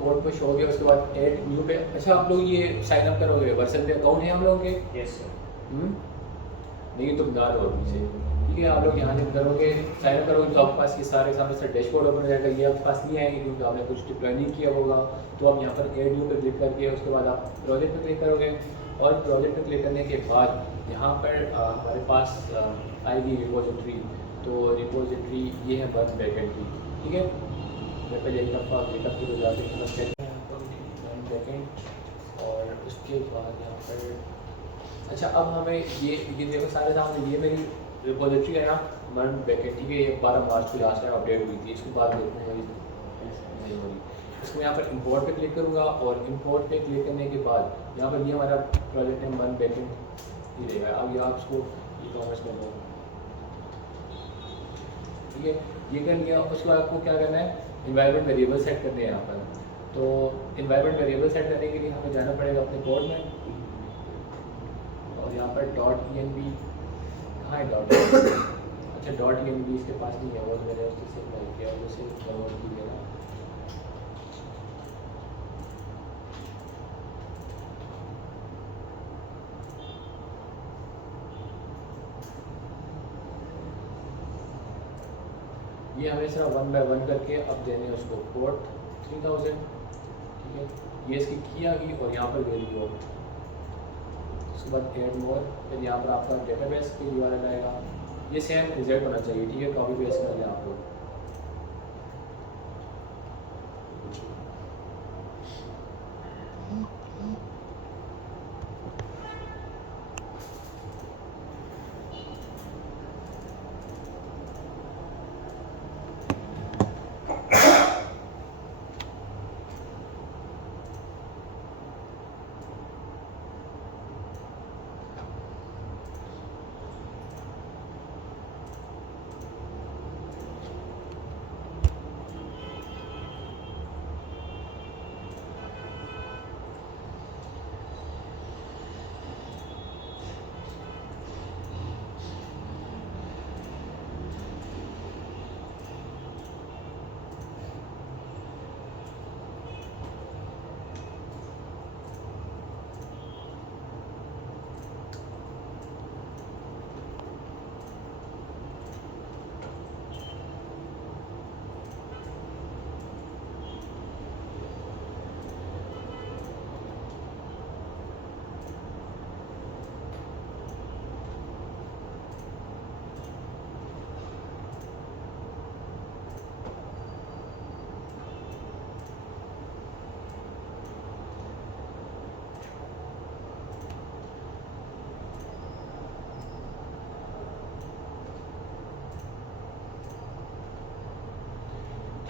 Code पे show हो गया, उसके बाद ऐड न्यू पे। अच्छा आप लोग ये साइन अप करोगे, वर्सल पे अकाउंट है हम लोगों के? Yes sir. नहीं तो बता दो अभी से, ठीक है। आप लोग यहाँ से करोगे, साइन अप करोगे तो आपके पास ये सारे सामने से डैशबोर्ड ओपन हो जाएगा। ये आपके पास नहीं आएगी क्योंकि आपने कुछ डिप्लॉय नहीं किया होगा। तो आप यहाँ पर ऐड न्यू पे क्लिक करके उसके बाद आप प्रोजेक्ट पे क्लिक करोगे, और प्रोजेक्ट पे क्लिक करने के बाद यहाँ पर हमारे पास आएगी रिपोजिटरी। तो रिपोजिटरी ये है वन बैकेंड की, ठीक है। मैं पहले एक दफ़ा गेटअप की हो जाती है वन बैकेंड, और उसके बाद यहाँ पर अच्छा अब हमें ये देखो सारे सामने, ये मेरी रिपोजिटरी है ना वन बैकेंड, ठीक है। ये 12 मार्च को लास्ट टाइम अपडेट हुई थी, इसके बाद देखूँगा नहीं होगी। इसको यहाँ पर इंपोर्ट पे क्लिक करूँगा, और इंपोर्ट पे क्लिक करने के बाद यहाँ पर ये हमारा प्रोजेक्ट है वन बैकेंड ही रहेगा। अब ये आप इसको ई कॉमर्स कर दो, ठीक है। ये कर लिया, उसके बाद आपको क्या करना है, इन्वायरमेंट वेरिएबल सेट करने हैं यहाँ पर। तो इन्वायरमेंट वेरिएबल सेट करने के लिए हमें जाना पड़ेगा अपने कोड में, और यहाँ पर डॉट ENV कहाँ है डॉट अच्छा डॉट ENV इसके पास नहीं है, वो मैंने उससे सेव किया, उसे डाउनलोड कीजिएगा। ये हमें सिर्फ 1 बाय 1 करके अब देने हैं उसको पोर्ट 3000, ठीक है। ये इसकी की आ गई, और यहाँ पर वैल्यू, उसके बाद ऐड मोर, फिर यहाँ पर आपका डेटाबेस के URL आएगा। ये सेम रिजल्ट होना चाहिए, ठीक है। कॉपी पेस्ट कर लें आप लोग।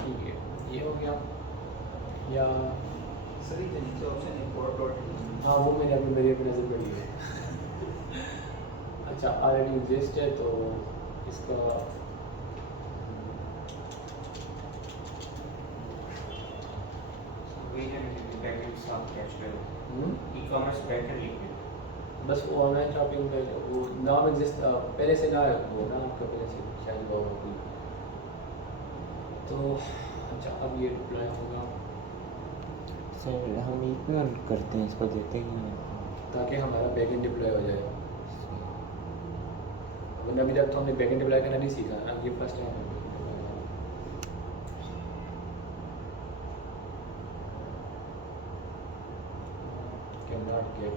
ठीक है, ये हो गया। या सर ये नीचे ऑप्शन इंपोर्ट डॉट हाँ वो मैंने अभी मेरी नज़र पड़ी है। अच्छा ऑलरेडी एग्जिस्ट है, तो इसका वही है बैकएंड साफ कैश ई-कॉमर्स बैकएंड लिखिए। बस वो ऑनलाइन शॉपिंग का वो नाम एग्जिस्ट पहले से ना है, वो ना आपका पहले से शायद वो होगी। तो अच्छा अब ये डिप्लॉय होगा, सर हम इतना करते हैं, इसको देते ही नहीं हैं। ताकि हमारा बैकएंड डिप्लॉय हो जाए। वरना अभी तक तो हमने बैकएंड डिप्लॉय करना नहीं सीखा ना, ये फर्स्ट टाइम है। कैन नॉट गेट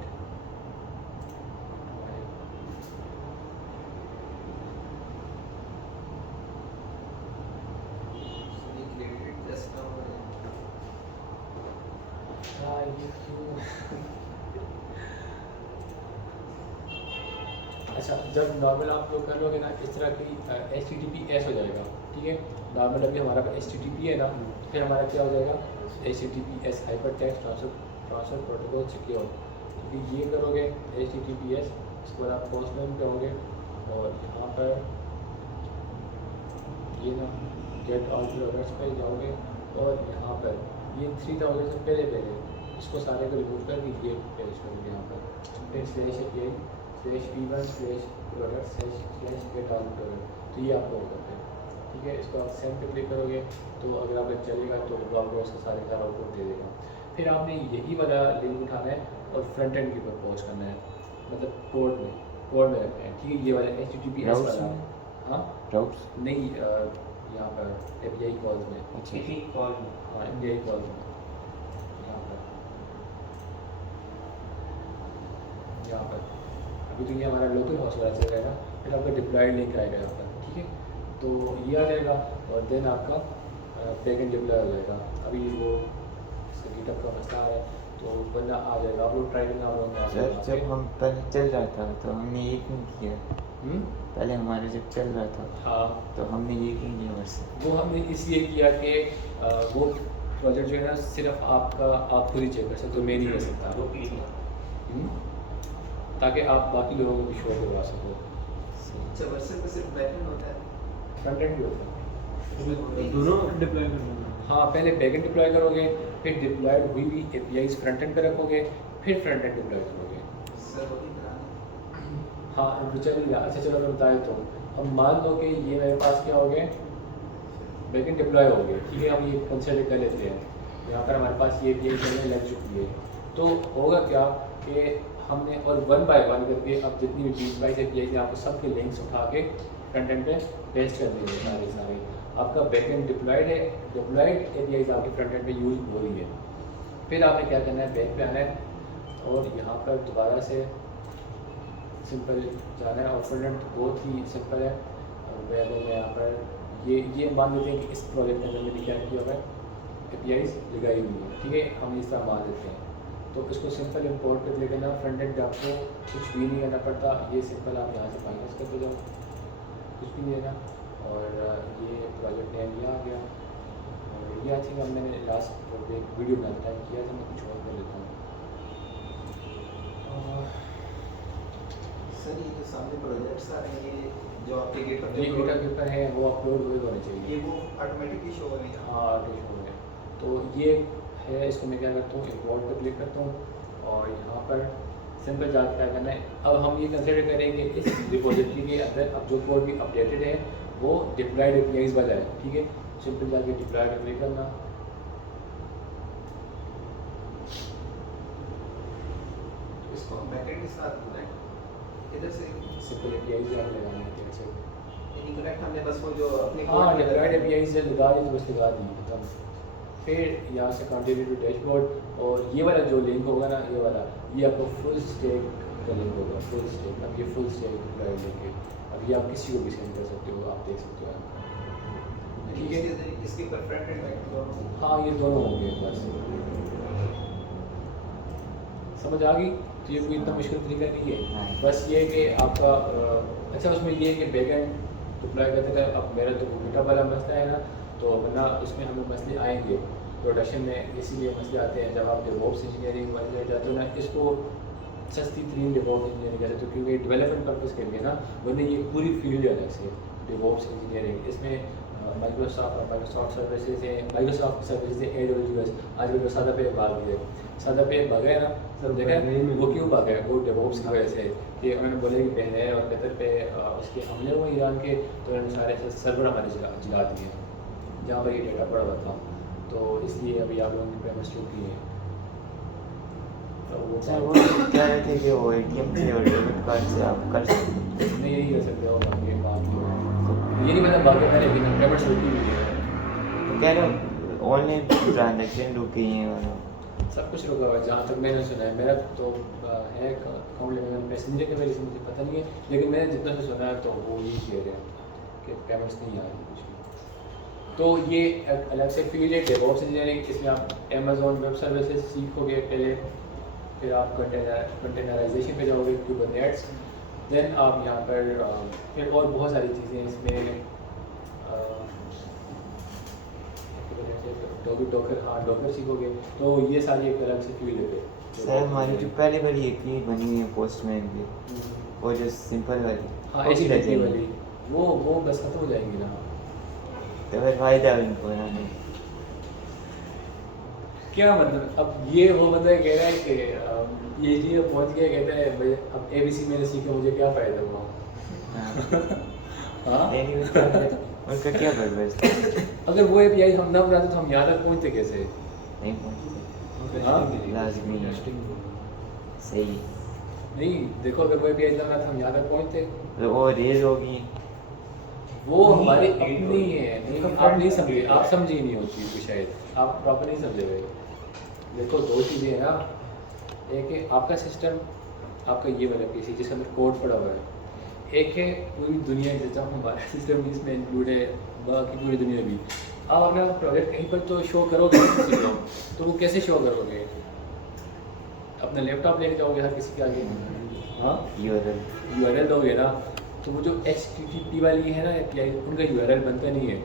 अच्छा जब नॉर्मल आप लोग कर लोगे ना इस तरह की HTTPS हो जाएगा, ठीक है। नॉर्मल अभी हमारा HTTP है ना, फिर हमारा क्या हो जाएगा HTTPS hyper text transfer protocol secure. क्योंकि ये करोगे HTTPS, इसके बाद आप पोस्टमैन करोगे, और यहाँ पर ये ना गेट ऑल प्रोडक्ट्स पे जाओगे, और यहाँ पर ये 3000 से पहले इसको सारे को रिमूव कर दीजिए, पेस्ट करोगे यहाँ पर, फिर /API/v1/product/get all product। तो ये आपको हो सकता है, ठीक है। इसको आप सेंड पे क्लिक करोगे तो अगर आपका चलेगा तो वो आपको उसका सारा आउटपुट दे देगा। फिर आपने यही वाला लिंक उठाना है और फ्रंट एंड के ऊपर पोस्ट करना है, मतलब कोड में रखना है, ठीक है। ये वाला HTTPS वाला, हाँ राउट्स नहीं, यहाँ पर API कॉल्स में, अच्छा किसी कॉल में हाँ API कॉल्स में, यहाँ पर अभी तो ये हमारा लोकल हॉस्ट वाला चल रहेगा, फिर आपका डिप्लॉयड लिंक आएगा यहाँ पर, ठीक है। तो ये आ जाएगा और देन आपका बैकएंड डिप्लॉय हो जाएगा। अभी वो गिटहब का मसला है तो बंदा आ जाएगा, आप लोग ट्राई करना होगा। सर जब हम पहले चल रहा था तो हमने ये क्यों किया? पहले हमारा जब चल रहा था हाँ, तो हमने ये क्यों किया बस? वो हमने इसलिए किया कि वो प्रोजेक्ट जो है ना सिर्फ आपका आप खुद ही चेक कर सकते हो, मैं नहीं कर सकता, दो क्लिक ताकि आप बाकी लोगों को भी शो करवा सको। अच्छा वर्सेस में सिर्फ बैकएंड होता है, फ्रंट एंड भी होता है। दोनों डिप्लॉय करना है। हाँ, पहले बैकएंड डिप्लॉय करोगे, फिर डिप्लॉयड हुई हुई APIs फ्रंट एंड पे रखोगे, फिर फ्रंट एंड डिप्लॉय करोगे। सर वही कराना। हाँ तो चलेगा। अच्छा चलो मैं बताया तो अब मान लो कि ये मेरे पास क्या हो गए, बैकएंड डिप्लॉय हो गए, ठीक है। हम ये कंसिडर कर लेते हैं, यहाँ पर हमारे पास ये API चलने लग चुकी है। तो होगा क्या कि हमने और 1 बाय 1 करके अब जितनी भी 20-22 APIs हैं आपको सबके लिंक्स उठा के फ्रंट एंड पे पेस्ट कर दिए सारे। आपका बैकएंड डिप्लॉयड है, डिप्लॉयड APIs आपके फ्रंट एंड पे यूज हो रही है। फिर आपने क्या करना है, बैक पे आना है और यहाँ पर दोबारा से सिंपल जाना है और फ्रंट एंड बहुत ही सिंपल है। और अगर मैं यहाँ पर ये मान लेते हैं कि इस प्रोजेक्ट के अंदर मैंने क्या किया हुआ है, APIs लगाई हुई है, ठीक है। हम इस तरह मान लेते हैं तो इसको सिंपल इंपोर्ट कर लेकर ना फ्रंट एंड आपको कुछ भी नहीं करना पड़ता। ये सिंपल आप यहाँ से माइनस करते जाओ, कुछ भी नहीं देना। और ये प्रोजेक्ट नेम ये आ गया और ये आई थिंक मैंने लास्ट वीडियो में टाइम किया था, मैं कुछ और कर लेता हूँ। सर ये जो सामने प्रोजेक्ट्स आ रहे हैं, ये जो आपके गिटहब ये गिटहब के ऊपर है वो अपलोड हुए होने चाहिए। ये वो ऑटोमेटिकली शो हो रही है। हाँ आर्टिस्ट हो गए। तो ये है, इसको मैं क्या करता हूँ, इंपोर्ट पर क्लिक करता हूँ और यहाँ पर सिंपल जाकर क्या करना है। अब हम ये कंसिडर करेंगे इस रिपोजिटरी के अंदर अब जो कोड भी अपडेटेड है वो डिप्लॉयड APIs वाला है, ठीक है। सिंपल जाके डिप्लॉयड क्लिक करना, इसको हम बैकएंड के साथ बनाएं इधर से। सिंपल APIs जो हमें लगाने हैं जैसे, यानी कनेक्ट हमने बस वो जो अपने हाँ code में डिप्लॉयड लगाए। APIs से लगा दी तो बस लगा दी खत्म। फिर यहाँ से कंटिन्यू टू डैशबोर्ड और ये वाला जो लिंक होगा ना, ये वाला ये आपको फुल स्टैक का लिंक होगा, फुल स्टैक। अब ये फुल स्टैक डिप्लॉयड लिंक है, अब ये आप किसी को भी सेंड कर सकते हो, आप देख सकते हो, ठीक है। इसके ऊपर फ्रंट एंड बैक दोनों। हाँ ये दोनों होंगे, बस समझ आ गई। तो ये कोई इतना मुश्किल तरीका नहीं है, बस ये कि आपका अच्छा उसमें ये है कि बैकएंड डिप्लॉय करते हैं। अब मेरा तो गिटहब वाला मसला है ना, तो वरना उसमें हमें मसले आएंगे प्रोडक्शन में, इसीलिए मसले आते हैं जब आप डेवॉप्स इंजीनियरिंग वाले ले जाते हो ना। इसको सस्ती तरीन डेवॉप्स इंजीनियरिंग कहते हो क्योंकि डेवलपमेंट पर्पज़ के लिए ना, वरना ये पूरी फील्ड है अलग से डेवॉप्स इंजीनियरिंग। इसमें माइक्रोसॉफ्ट सर्विसेज है, माइक्रोसॉफ्ट सर्विसेज है, AWS। आजकल तो सादा पे भाग गए, सादा पे भागा है ना, सब देखा है वो क्यों भागा है, वो डेवॉप्स की वजह से कि उन्होंने बोले कि बहरीन और कतर पे उसके हमले हुए ईरान के, तो उन्होंने सारे सर्वर हमारे जला दिए जहाँ पर ये डेटा पड़ा हुआ था। तो इसलिए अभी आप लोगों ने पेमेंट शुरू की है। तो सर वो कह रहे थे कि वो ATM से और डेबिट कार्ड से आप कर सकते हैं। नहीं यही कर सकते हो, बाकी ये नहीं मतलब बाकी पहले भी पेमेंट शुरू की हुई है, तो कह रहे ऑनलाइन ट्रांजेक्शन रुके हैं और सब कुछ रुका हुआ है जहाँ तक मैंने सुना है। मेरा तो है अकाउंट लेकिन पैसेंजर की वजह से मुझे पता नहीं है, लेकिन मैंने जितना से सुना है तो वो यही कह रहे हैं कि पेमेंट्स नहीं आ रही कुछ भी। तो ये अलग से फील्ड है डेवॉप्स इंजीनियरिंग। इसमें आप अमेज़ॉन वेब सर्विसेज सीखोगे पहले, फिर आप कंटेनराइजेशन पे जाओगे, कुबरनेट्स, देन आप यहाँ पर फिर और बहुत सारी चीज़ें इसमें डॉकर, हाँ डॉकर सीखोगे। तो ये सारी एक अलग से फील्ड है। सर हमारी जो पहले वाली एक ही बनी हुई है पोस्टमैन की, वो जो सिंपल वाली हाँ वो भी रह HTTP जाएगी। वाली वो बस खत्म हो जाएंगी ना। तो फिर फायदा उनको बनाने। क्या मतलब, अब ये वो बंदा कह रहा है कि ये पहुंच गया, कहता है भाई अब ABC मैंने सीखा, मुझे क्या फ़ायदा हुआ। हाँ हाँ लेकिन उसका उनका क्या पर्पस है? अगर वो API हम ना बनाते तो हम यहाँ तक पहुँचते कैसे? नहीं पहुँचते। हाँ? लाजमी है। सही। नहीं देखो, अगर वो API ना बनाते हम यहाँ तक पहुँचते। तो वो रेज होगी। वो नहीं, हमारी ये तो- अपनी है। नहीं, उसका आप नहीं front समझे, end आप है। समझे ही नहीं होती कि शायद आप प्रॉपर नहीं समझे हुए। देखो दो चीज़ें हैं ना, एक है आपका सिस्टम, आपका ये वाला PC जिसके अंदर कोड पड़ा हुआ है। एक है पूरी दुनिया जैसा हमारा सिस्टम भी इसमें इंक्लूड है, बाकी पूरी दुनिया भी। आप अपना प्रोजेक्ट कहीं पर तो शो करोगे किसी को, तो वो कैसे शो करोगे? अपना लैपटॉप लेके जाओगे हर किसी के आगे, हाँ URL दोगे ना, तो वो जो HTTP वाली है ना API, उनका URL बनता नहीं है।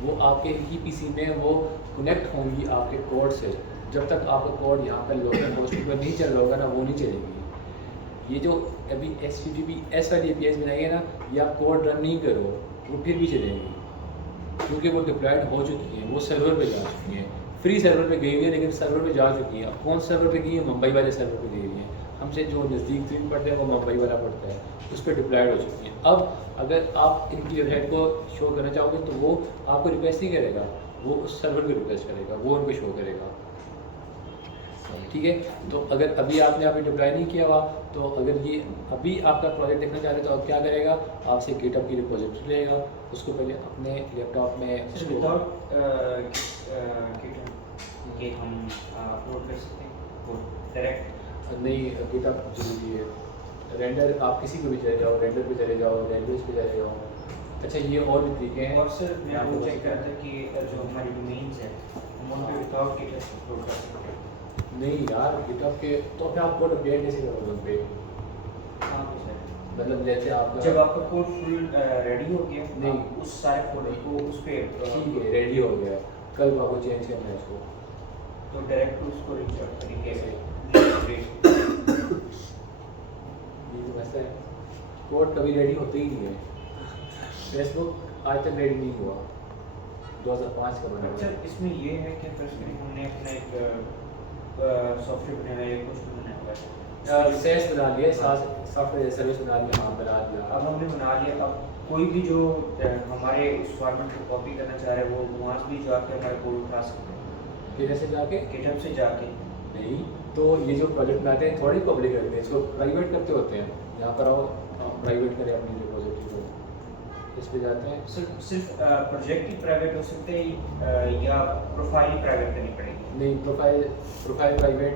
वो आपके ही PC में वो कनेक्ट होंगी आपके कोड से। जब तक आपका कोड यहाँ पर लोकल होस्टिंग पर नहीं चल रहा होगा ना, वो नहीं चलेगी। ये जो अभी HTTPS वाली APIs बनाई है ना, ये आप कोड रन नहीं करो वो फिर भी चलेंगी, क्योंकि वो डिप्लॉयड हो चुकी हैं, वो सर्वर पे जा चुकी हैं। फ्री सर्वर पे गई हुई है, लेकिन सर्वर पे जा चुकी हैं। अब कौन सर्वर पे गई है? मुंबई वाले सर्वर पे गई हुई हैं। हमसे जो नज़दीक तरीन पड़ता है वो मुंबई वाला पड़ता है, उस पर डिप्लॉयड हो चुकी हैं। अब अगर आप इनकी वेबसाइट को शो करना चाहोगे तो वो आपको रिक्वेस्ट नहीं करेगा, वो उस सर्वर को रिक्वेस्ट करेगा, वो उनको शो करेगा। ठीक है, तो अगर अभी आपने अभी डिप्लॉय नहीं किया हुआ, तो अगर ये अभी आपका प्रोजेक्ट देखना चाह रहे तो अब क्या करेगा? आपसे गिटहब की रिपोजिटरी लेगा, उसको पहले अपने लैपटॉप में सर विदाउट कि हम अपलोड कर सकते हैं कोड डायरेक्ट? नहीं, गिटहब जरूरी है। रेंडर आप किसी को भी चले जाओ, रेंडर पे चले जाओ, रेंडर्स पे चले जाओ। अच्छा, ये और भी तरीके हैं। और सर मैं वो चेक कर रहा था कि जो हमारी डोमेन्स है हम उन पे विदाउट गिटहब अपलोड कर सकते हैं। नहीं यार, गिटहब के तो फिर आप कोड अपडेट कैसे करोगे उन पे? हाँ तो सर मतलब जैसे आपका जब आपका कोड फुल रेडी हो गया, नहीं। आप उस सारे फोल्डर को उस पे ठीक है, रेडी हो गया, कल को आपको चेंज करना है इसको, तो डायरेक्ट उसको रिचेक तरीके से ये तो वैसा है। कोड कभी रेडी होते ही नहीं है। फेसबुक आज तक रेडी नहीं हुआ, 2005 का बना अच्छा हुआ है। इसमें ये है कि फर्स्ट में हमने अपना एक सॉफ्टवेयर बनाया है, कुछ भी बनाया हुआ है, सेस बना लिया, सॉफ्टवेयर सर्विस बना लिया, हाँ बना लिया। अब हमने बना लिया। अब कोई भी जो हमारे उस फॉर्मेट को कॉपी करना चाह रहा है वो वहाँ से भी जाके हमारे कोड उठा सकते हैं फिर ऐसे जाके गिटहब से जाके। नहीं, तो ये जो प्रोजेक्ट बनाते हैं थोड़ी पब्लिक करते हैं, इसको प्राइवेट करते होते हैं। यहाँ पर आओ, प्राइवेट करें अपनी रिपोजिटरी को, इस पे जाते हैं। सिर्फ प्रोजेक्ट ही प्राइवेट हो सकते हैं या प्रोफाइल ही प्राइवेट करनी पड़ेगी? नहीं, प्रोफाइल प्राइवेट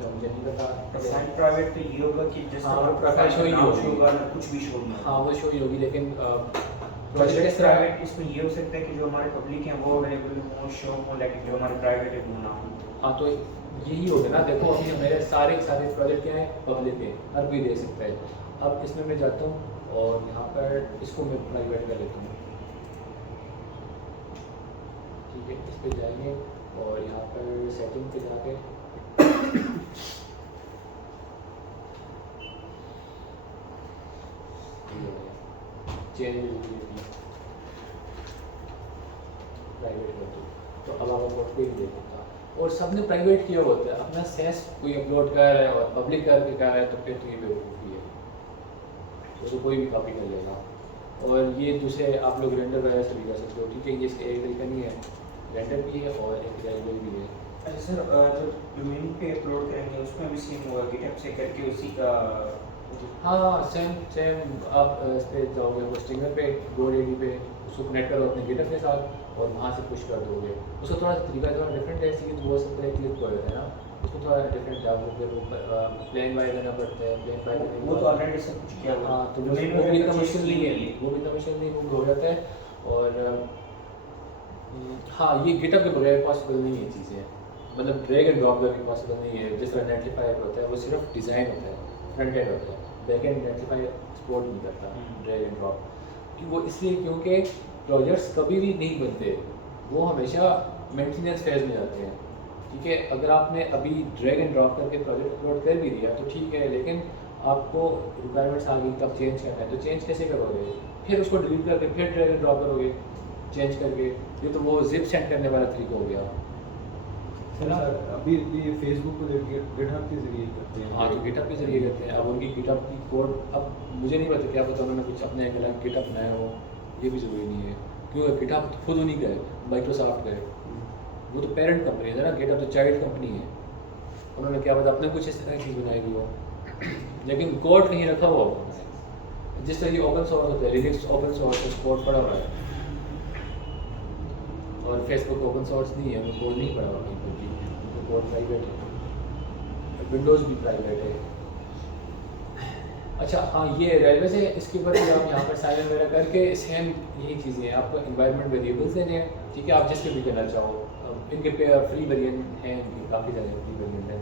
मुझे नहीं पता। प्रोफाइल प्राइवेट तो ये होगा कि जैसे हाँ, प्रोफाइल शो ही होगी। होगा ना, कुछ भी शो नहीं होगा। हाँ वो शो ही होगी, लेकिन प्रोजेक्ट प्रोजेक्ट किस तरह प्राइवेट इसमें ये हो सकता है कि जो हमारे पब्लिक हैं वो अवेलेबल हो, शो हो, लेकिन जो हमारे प्राइवेट है वो ना हो। हाँ तो यही होगा ना। देखो अभी मेरे सारे प्रोजेक्ट क्या है, पब्लिक है, हर कोई देख सकता है। अब इसमें मैं जाता हूँ और यहाँ पर इसको मैं प्राइवेट कर लेता हूँ। ठीक है, इस पर जाएंगे और यहाँ पर सेटिंग पे जाके चेंज प्राइवेट कर दो, तो अब आप कोई भी देख सकता। और सबने प्राइवेट किया होता है, अपना सेस कोई अपलोड कर रहा है और पब्लिक करके कर रहा है, तो फिर तो ये बेवकूफ़ी है, तो कोई भी कॉपी कर लेगा। और ये दूसरे आप लोग रेंडर वगैरह से भी कर सकते हो। ठीक है, ये इसका एक तरीका नहीं है, रेंडर भी है और एक रेंडर भी है। अच्छा सर, जो डोमेन पे अपलोड करेंगे उसमें भी सेम होगा गिटहब से करके उसी का? हाँ सेम आप इस पर जाओगे होस्टिंगर पे, GoDaddy पे, उसको कनेक्ट करो अपने गिटहब के साथ और वहाँ से पुश कर दोगे। उसका थोड़ा तरीका थोड़ा डिफरेंट है, इसलिए वो सब पहले क्लिक कर देते हैं ना, उसको थोड़ा डिफरेंट है। आपको फिर वो प्लेन बाय करना पड़ता है, प्लेन बाय करने वो तो ऑलरेडी सब कुछ किया हुआ हाँ, है। तो डोमेन वो भी वगैरह इतना का मुश्किल चीज़ नहीं है, नहीं वो भी इतना मुश्किल नहीं, वो हो जाता है। और हाँ, ये गिटहब के बगैर पॉसिबल नहीं है चीज़ें, मतलब ड्रैग एंड ड्रॉप करके पॉसिबल नहीं है। जिस तरह नेटलिफायर होता है वो सिर्फ डिज़ाइन होता है, फ्रंट एंड होता है, बैक एंड नेटलिफायर सपोर्ट नहीं करता ड्रैग एंड ड्रॉप। कि वो इसलिए क्योंकि प्रोजेक्ट्स कभी भी नहीं बनते, वो हमेशा मेंटेनेंस फेज में जाते हैं। ठीक है, अगर आपने अभी ड्रैग एंड ड्रॉप करके प्रोजेक्ट अपलोड कर भी दिया तो ठीक है, लेकिन आपको रिक्वायरमेंट्स आ गई तब चेंज करना है, तो चेंज कैसे करोगे? फिर उसको डिलीट करके फिर ड्रैग एंड ड्रॉप करोगे चेंज करके, ये तो वो जिप सेंड करने वाला तरीका हो गया। है ना? अभी ये फेसबुक को गिटहब के जरिए करते हैं। हाँ, तो गिटहब के जरिए करते हैं। अब उनकी गिटहब की कोड, अब मुझे नहीं पता, क्या पता उन्होंने कुछ अपने एक अलग गिटहब बनाया हो, ये भी ज़रूरी नहीं है, क्योंकि गिटहब तो खुद उन्हीं का है, माइक्रोसॉफ्ट का है, वो तो पेरेंट कंपनी है ना, गिटहब तो चाइल्ड कंपनी है। उन्होंने क्या पता अपने कुछ इस तरह की चीज़ बनाई हुई हो, लेकिन कोड नहीं रखा हुआ होगा। जिस तरह की ओपन सोर्स होता है, लिनक्स ओपन सोर्स, कोड पड़ा हुआ है, और फेसबुक ओपन सोर्स नहीं है, वो कोड नहीं पड़ा हुआ कहीं पर भी, उनको कोड प्राइवेट है, विंडोज़ भी प्राइवेट है। अच्छा हाँ, ये रेलवे से इसके ऊपर भी आप यहाँ पर साइन वगैरह करके सेम यही चीज़ें हैं, आपको इन्वायरमेंट वेरिएबल्स देने हैं, ठीक है, आप जिसके भी करना चाहो। इनके पे फ्री वेरिएंट हैं, इनकी काफ़ी ज़्यादा फ्री वेरिएंट हैं,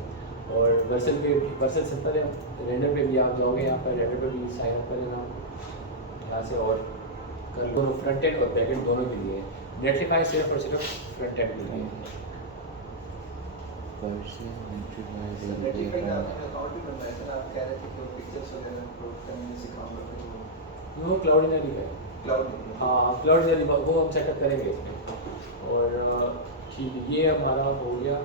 और वर्सल पे, वर्सल सिंपल है, रेंडर पे भी आप जाओगे, यहाँ पर रेंडर पे भी साइन अप कर लेना यहाँ से, और कर दोनों फ्रंट एंड और बैक एंड दोनों के लिए। नेटलिफाई सिर्फ और सिर्फ फ्रंट एंड के लिए। नेटलिफाई का आपने अकाउंट भी बनवाया था ना, आप कह रहे थे कि वो पिक्चर्स वगैरह अपलोड करने सिखाऊंगा, वो क्लाउडिनरी का है। क्लाउड हाँ, क्लाउडिनरी वो हम सेटअप करेंगे इसमें। और ठीक है, ये हमारा हो गया।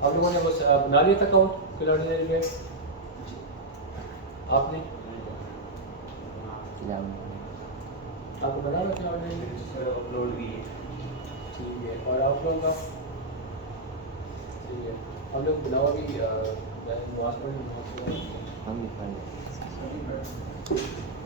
आप लोगों ने बस बना लिया था अकाउंट क्लाउडिनरी पे? आपने आपको बना रहा क्लाउडिनरी? अपलोड भी है। ठीक है, और आप लोगों का? ठीक है, हम लोग बुलाओ अभी हम भी पढ़ लेंगे। भी